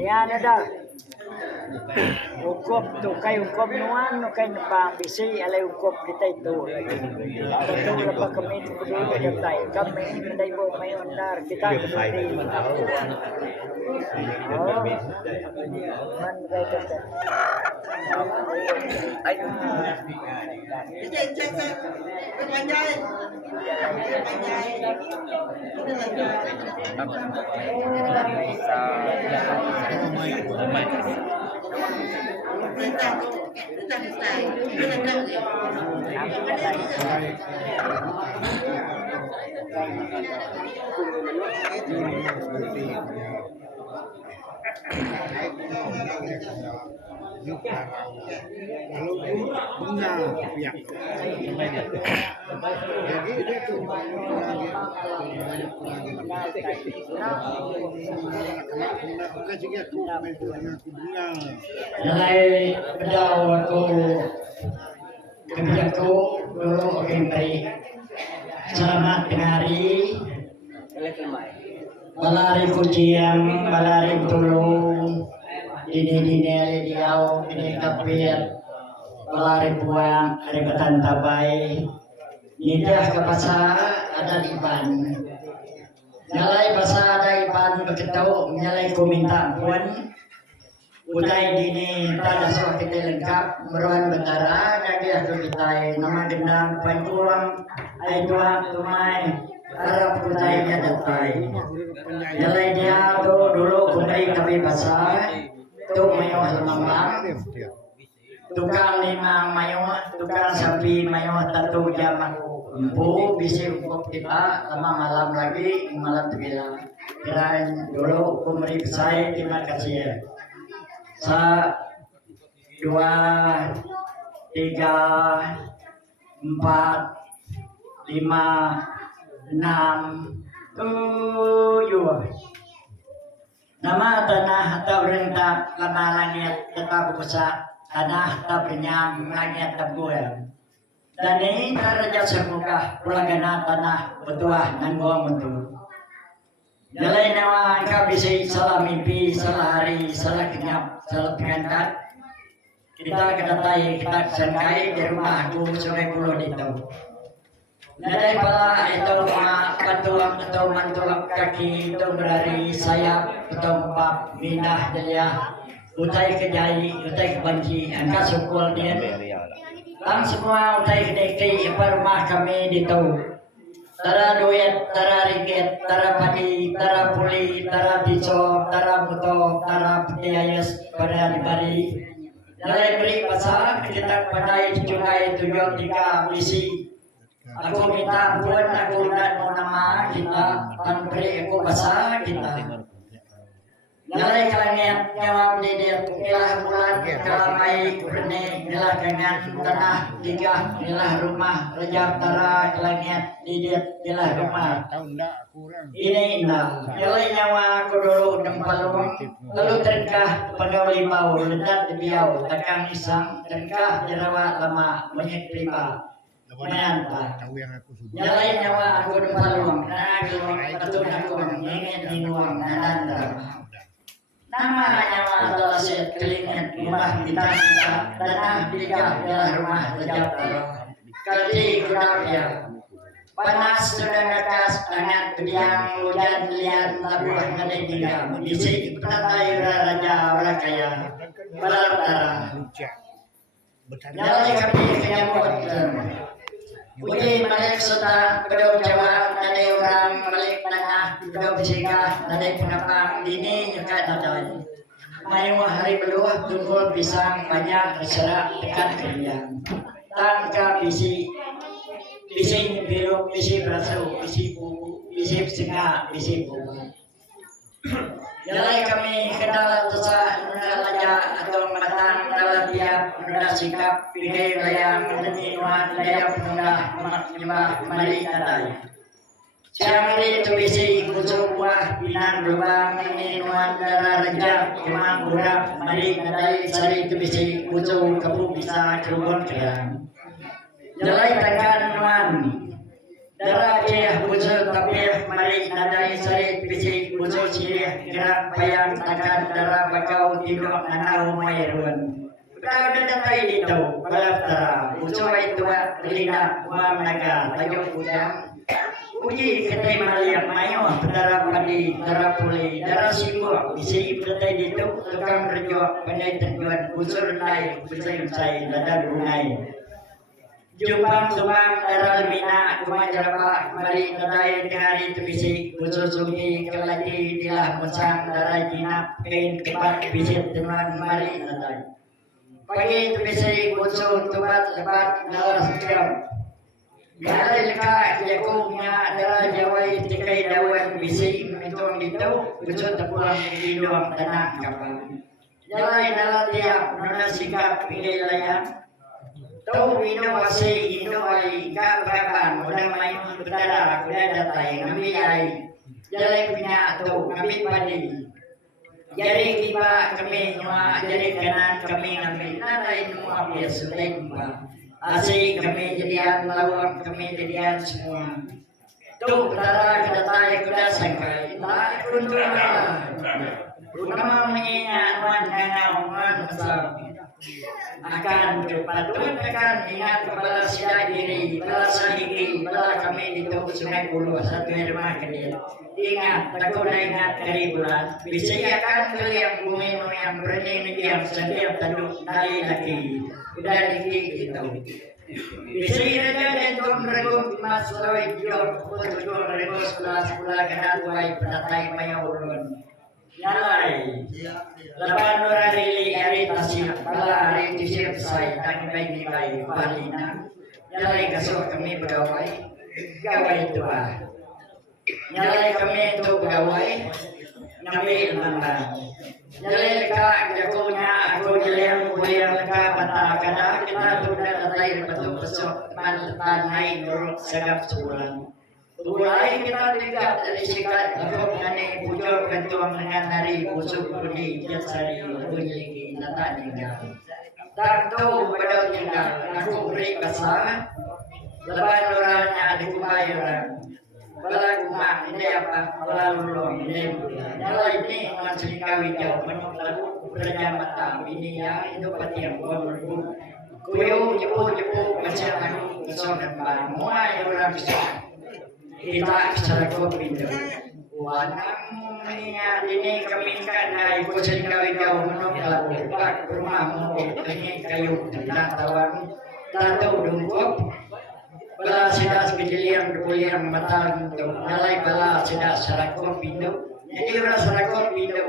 Yan na daw. Ukop tu kay ukop nuan no kay pa bisi alay ukop kita itu. Betul apa kami itu dulu kita kami mendai bo may ondar kita berdiri. Oh, man kay kita. Ayo. Kalau punya pihak jadi dia tuh Nilai beliau aku kebijakku dulu baik. Selamat hari balari kucian balari tulung dini diau dini kapir balari buang ribatan tabai nidah ke pasar ada di ban nyalai pasar ada di ban berketau nyalai ku minta ampun utai dini tanda soal kita lengkap meruan betara nadi aku kita nama gendang pantuang aituang tumai harap utai dia datai nyalai dia tu dulu kembali kami pasar tu mayo lemambang tukang lima mayo tukang sapi mayo tatu jam aku empu bisi ukop kita lama malam lagi malam bila kirain dulu kembali saya terima kasih ya. Dua, tiga, empat, lima, enam, tujuh. Nama tanah tak berentak lama langit tetap besar tanah tak benyam langit tak goyang. Dan ini raja semuka pulangana tanah betuah nangguang bentuk. Jalai nawa angka bisa salah mimpi, salah hari, salah kenyap, salah pengantar. Kita kedatai, kita sangkai di rumah aku sore pulau itu. Nadai pala itu patuang atau mantuang kaki itu berari sayap atau bab minah delia. Utai kejai, utai kebanci, angka sukul dia. Lang semua utai kedeki apa rumah kami itu. Tara duit, tara ringgit, tara padi, tara puli, tara piso, tara buto, tara petiayas pada dibari. Nilai beri pasar kita pandai jungai 73 misi. Aku minta ampun, aku dan mau nama kita, tan beri aku pasar kita. Nilai kalangnya nyawa mendidik, nilah bulan, kalamai, kurni, nilah kangen, tanah, tiga, nilah rumah, rejab tara, kalangnya, didik, nilah rumah. Ini indah, nilai nyawa aku dulu dempalung, lalu terkah pegawai bau, ledat biau, takang isang, terkah jerawat lama, menyek riba. Menyantai. Nilai nyawa aku dempalung, nagilung, ketun aku, ingin dinuang, nananda. Nama nyawa adalah set kelingan rumah kita tanah tiga adalah rumah rejab kaji kunapia panas sudah nakas hangat bediang hujan lian labuh ngade tiga bisik petatai raja kaya balap darah nyalai kami kenyamut Uji malik suta kedua Jawa nade orang malik tengah kedua bisika nade penapang dini nyukat nadai. Mayu hari beluah tunggul pisang banyak terserak dekat keriang. Tangka bisi biru bisi berasu bisi bubu bisi singa bisi bubu. Jalai kami kenal dosa nunda laja atau matang dalam tiap nunda sikap pilih layang menjadi nuan layang nunda menyembah mali nadai. Siang ini tu bisi kusuk buah binan berubah ini nuan darah rejab kemang urap mali nadai sari tu bisi kusuk kebu bisa kerubun kerang. Jalai tangan nuan Dara dia buzo tapi mari nadai sari pisi buzo siri gerak payang takkan dara bakau tidok nanau mayarun. Kau dah datai dito balaptara buzo itu lina umam naga tayo udang. Uji ketai maliak mayo dara padi dara puli dara singgo bisi ketai dito tukang rejo pandai tujuan buzo nai buzo sai ladar bungai. Jumbang daral mina kumajarapa mari nadai hari tebisi khusus sungi kelati dilah musang darai jinap kain kepat bisit dengan mari nadai pagi tebisi khusus tubat lebat dalam setiap darai leka jakungnya darai jawai tikai dawan bisi mitong ditau khusus tepuang di doang tanah kapal darai dalam tiap nona sikap pilih layang Tau ino wasi ino ay kapapan udah main berdarah udah datai ngami ay jalai punya atau ngami padi jari kiba kami nyua jari kanan kami ngami nanai nyua biasa sudah jumpa asik kami jadian lawan kami jadian semua tuh berdarah kedatai kuda sangkai tak kuntunya nama mengingat wan ngangau wan besar akan berpatut akan ingat kepada sida diri, kepada sahiki, kepada kami di Sungai Bulu satu rumah kecil. Ingat, takut ingat dari bulan. Bisa akan kalian bumi yang berani yang setiap tanduk dari lagi. Udah lagi gitu. Bisa aja dan tuan mereka mas lawai jauh, tuan mereka sekolah kena tuai penatai maya ulun. Nyalai, lapan orang hari tasik, bala hari tisir saya, tani baik ni baik, balina. Nyalai kasut kami pegawai, gawai tua. Nyalai kami tu pegawai, ngambil nambah. Nyalai leka jagonya, aku jeliang kuliah leka mata kada kita tu dah datai betul besok mantan naik nurut segap sebulan. Mulai kita tidak dari sikat aku mengenai pujuk ketuang dengan hari busuk budi jasari bunyi nata tinggal. Tak tahu pada tinggal aku beri kasar. Lepas orangnya ada kubayuran. Bala kumang ini apa? Bala lulung ini. Kalau ini masih kawin jauh menurut lagu kerja mata ini ya itu pati yang berbu. Kuyu jepu macam aku kesonan bang. Mulai orang besar. Kita secara kopindo. Wanang ini kami kan dari kucing kawin jauh menurut lagu rumahmu ini kayu tentang tawang tahu dungkop bala sidas kejelian kemuliaan mata untuk nilai bala sidas secara kopindo. Jadi orang secara kopindo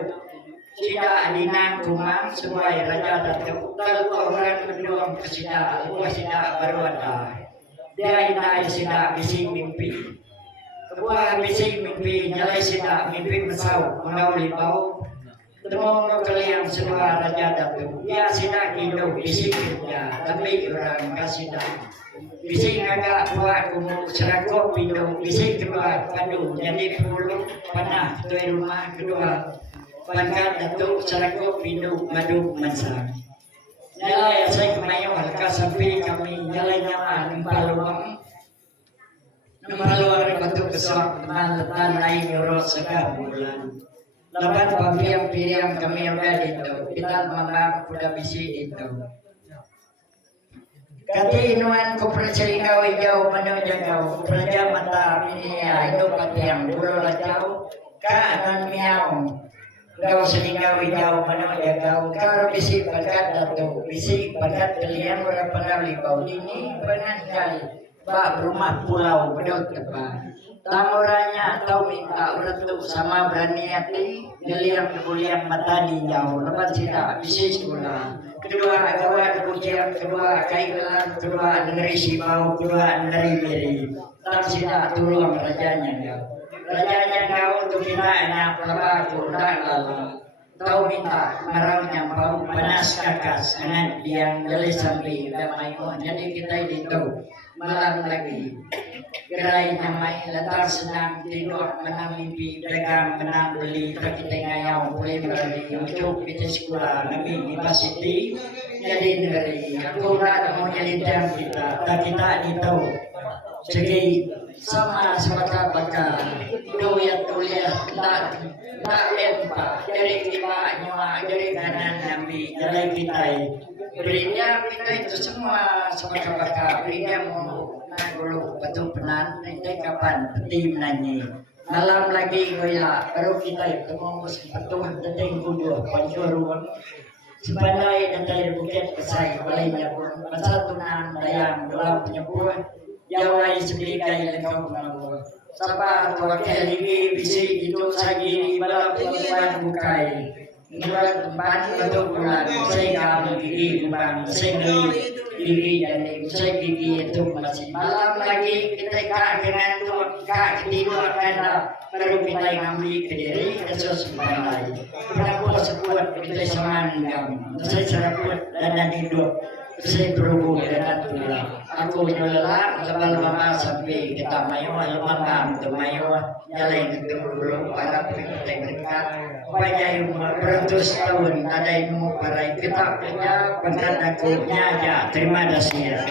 sida adinang kumang sebagai raja datang lalu orang berdoa ke sida luas sida baru ada dia inai sida bisi mimpi. Kebuah bisi mimpi nyalai sida mimpi mesau mengauli bau temu kalian semua raja datu ya sida hidup bisi kerja tapi orang kasih dah bisi agak buat kumu seragam hidup bisi kedua padu jadi puluh panah tuai rumah kedua pangkat datu seragam hidup madu masak nyalai saya kemayu halka sampai kami nyalai nyaman paluang Namaluar batu besar mantan lain urut segala bulan. Lapan pampiang kami udah itu. Kita mama udah bisi itu. Kati inuan ko percaya kau jauh menuju kau. Praja mata ini ya itu patiang bulu jauh. Kanan miau. Kau selingau jauh menuju kau. Kau bisi pakat datu. Bisi pakat kalian udah pernah kau ini benar kali. Pak rumah pulau bedot tepat. Tamuranya tahu minta uretu sama berani hati ngeliang kebulian mata jauh lepas tidak bisa sekolah. Kedua kawan kebulian kedua kailan kedua negeri Sibau kedua negeri Miri. Tak tidak tolong rajanya kau untuk kita enak apa kurang lalu. Tahu minta marahnya mau panas kakas dengan yang jeli sampai damai jadi kita itu malam lagi gerai namai letak senang tidur menang mimpi dagang menang beli tak kita ngayau boleh berani untuk kita sekolah kami di Pasiti jadi negeri aku nak mau jadi jam kita tak kita itu segi sama baka doyat na empa dari kita nyawa dari kanan nabi dari kita berinya kita itu semua baka berinya mau nagulu batu penan nanti kapan tim nanyi malam lagi goyla baru kita itu mau sepatuh datang kudu pancuruan sepandai datang bukit kesai balainya pun satu nan dayang dalam penyembuhan Yawai sebagai lengkap menabur. Sapa tua keligi bisi itu sagi balap perempuan bukai. Ngibat tempat untuk bulan sehingga menggigi lubang sehingga gigi dan saya gigi itu masih malam lagi kita dengan tuan ketiga karena baru kita ngambil ke diri kesus pandai. Kenapa sebuat kita semangat? Saya seraput dan hidup. Saya berhubung dengan Tuhan. Aku nyulah lebal mama sampai kita mayu lemam tu mayu jalan ke dulu para kita berkat. Banyak yang beratus tahun ada yang para kita punya pengen aku nyaja. Terima kasih.